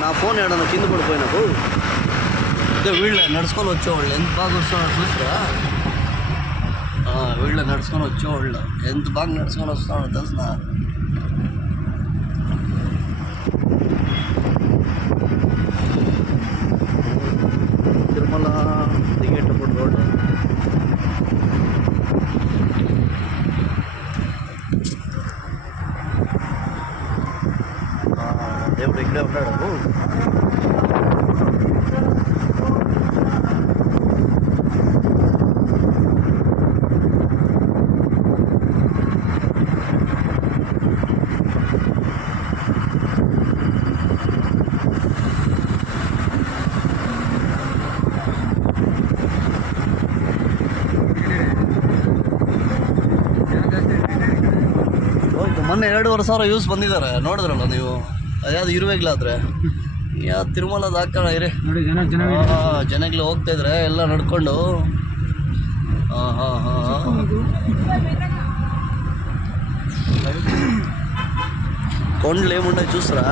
నా ఫోన్ ఏడన్నా కింద పడిపోయినాకు ఇదే వీళ్ళే నడుచుకొని వచ్చేవాళ్ళు ఎంత బాగా వస్తున్నారు చూసిరా. వీళ్ళే నడుచుకొని వచ్చేవాళ్ళు ఎంత బాగా నడుచుకొని వస్తున్నాడు తెలుసిన. తిరుమల దిగేటప్పుడు రోడ్డు దేవుడు ఇక్కడే ఉన్నాడు. ಮೊನ್ನೆ 2,500 ಯೂಸ್ ಬಂದಿದ್ದಾರೆ ನೋಡಿದ್ರಲ್ಲ ನೀವು. ಅದ್ಯಾವುದು ಇರುವಾಗ್ಲಾದ್ರೆ ಯಾವ ತಿರುಮಲದ ಹಾಕೋಣ ಇರಿ ನೋಡಿ ಜನಗಳು ಹೋಗ್ತಾ ಇದ್ರೆ ಎಲ್ಲ ನಡ್ಕೊಂಡು. కొండలు ఏమున్నాయి చూస్తారా.